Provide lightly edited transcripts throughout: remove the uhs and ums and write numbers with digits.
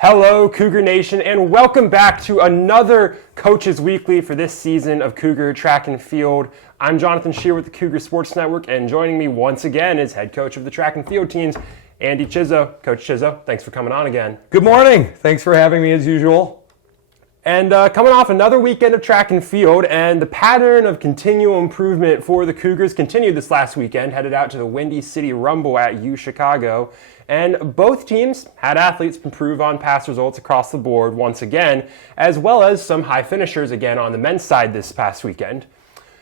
Hello, Cougar Nation, and welcome back to another Coaches Weekly for this season of Cougar Track and Field. I'm Jonathan Shear with the Cougar Sports Network, and joining me once again is head coach of the track and field teams, Andy Chizzo. Coach Chizzo, thanks for coming on again. Good morning. Thanks for having me as usual. And coming off another weekend of track and field, and the pattern of continual improvement for the Cougars continued this last weekend, headed out to the Windy City Rumble at CUC Chicago. And both teams had athletes improve on past results across the board once again, as well as some high finishers again on the men's side this past weekend.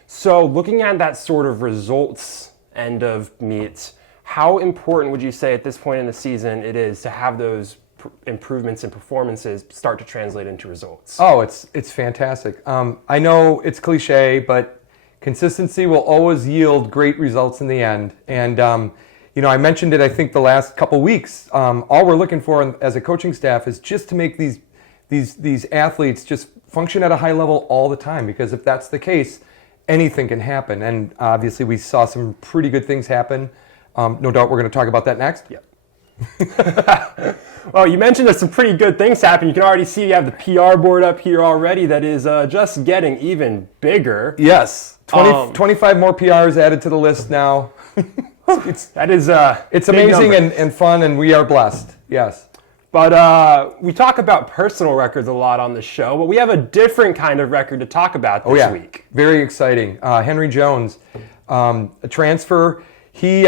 So looking at that sort of results end of meets, how important would you say at this point in the season it is to have those improvements in performances start to translate into results? Oh, it's fantastic. I know it's cliche, but consistency will always yield great results in the end. And I mentioned it, I think, the last couple weeks. All we're looking for as a coaching staff is just to make these athletes just function at a high level all the time, because if that's the case, anything can happen. And obviously we saw some pretty good things happen. No doubt we're going to talk about that next. Yep. Well, you mentioned that some pretty good things happen. You can already see you have the PR board up here already that is just getting even bigger. Yes. 25 more PRs added to the list now. It's amazing and fun, and we are blessed. Yes. But we talk about personal records a lot on the show, but we have a different kind of record to talk about this week. Very exciting. Henry Jones, a transfer. He's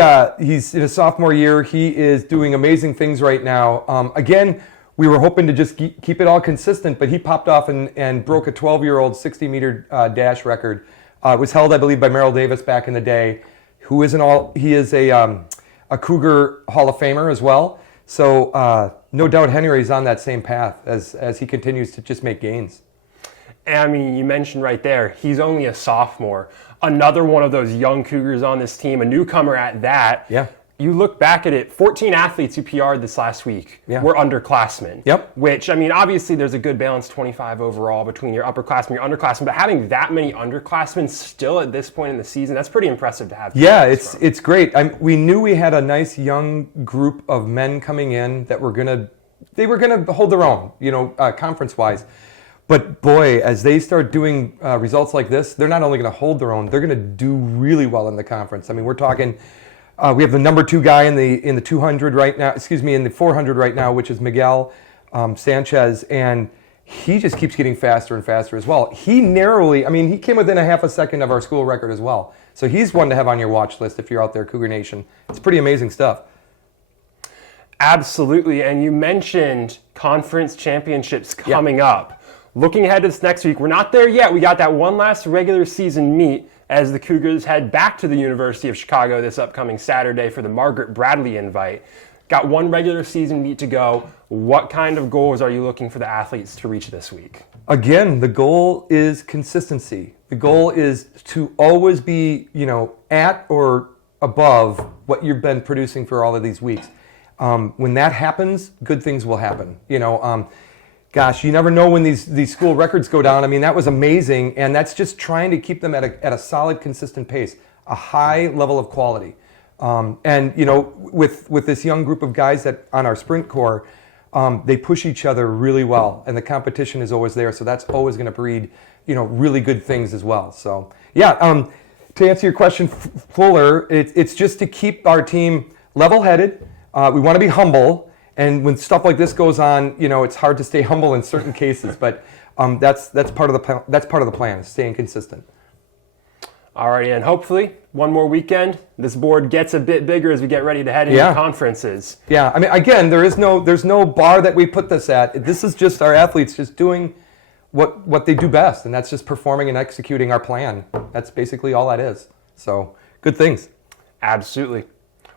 in his sophomore year. He is doing amazing things right now. Again, we were hoping to just keep it all consistent, but he popped off and broke a 12-year-old 60-meter dash record. It was held, I believe, by Merrill Davis back in the day. He is a Cougar Hall of Famer as well. So no doubt Henry's on that same path as he continues to just make gains. And I mean, you mentioned right there, he's only a sophomore. Another one of those young Cougars on this team, a newcomer at that. Yeah. You look back at it, 14 athletes who PR'd this last week were underclassmen. Yep. Which, I mean, obviously there's a good balance, 25 overall, between your upperclassmen and your underclassmen, but having that many underclassmen still at this point in the season, that's pretty impressive to have. Yeah, it's great. We knew we had a nice young group of men coming in that were gonna hold their own, conference-wise. But boy, as they start doing results like this, they're not only going to hold their own, they're going to do really well in the conference. I mean, we're talking, we have the number 2 guy in the 200 right now, in the 400 right now, which is Miguel Sanchez, and he just keeps getting faster and faster as well. He came within a half a second of our school record as well. So he's one to have on your watch list if you're out there, Cougar Nation. It's pretty amazing stuff. Absolutely, and you mentioned conference championships coming up. Looking ahead to this next week, we're not there yet. We got that one last regular season meet as the Cougars head back to the University of Chicago this upcoming Saturday for the Margaret Bradley invite. Got one regular season meet to go. What kind of goals are you looking for the athletes to reach this week? Again, the goal is consistency. The goal is to always be, at or above what you've been producing for all of these weeks. When that happens, good things will happen. Gosh, you never know when these school records go down. I mean, that was amazing, and that's just trying to keep them at a solid, consistent pace, a high level of quality. With this young group of guys that on our sprint core, they push each other really well, and the competition is always there. So that's always going to breed, really good things as well. So to answer your question fuller, it's just to keep our team level-headed. We want to be humble. And when stuff like this goes on, it's hard to stay humble in certain cases. But that's part of the plan, is staying consistent. All right, and hopefully one more weekend, this board gets a bit bigger as we get ready to head into conferences. Yeah, I mean, again, there's no bar that we put this at. This is just our athletes just doing what they do best, and that's just performing and executing our plan. That's basically all that is. So good things. Absolutely.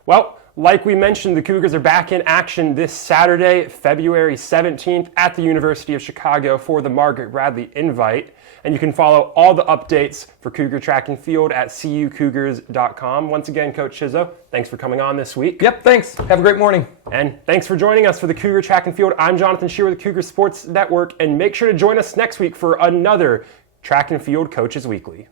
Well, like we mentioned, the Cougars are back in action this Saturday, February 17th at the University of Chicago for the Margaret Bradley invite. And you can follow all the updates for Cougar Track and Field at cucougars.com. Once again, Coach Chizzo, thanks for coming on this week. Yep, thanks. Have a great morning. And thanks for joining us for the Cougar Track and Field. I'm Jonathan Shear with the Cougar Sports Network, and make sure to join us next week for another Track and Field Coaches Weekly.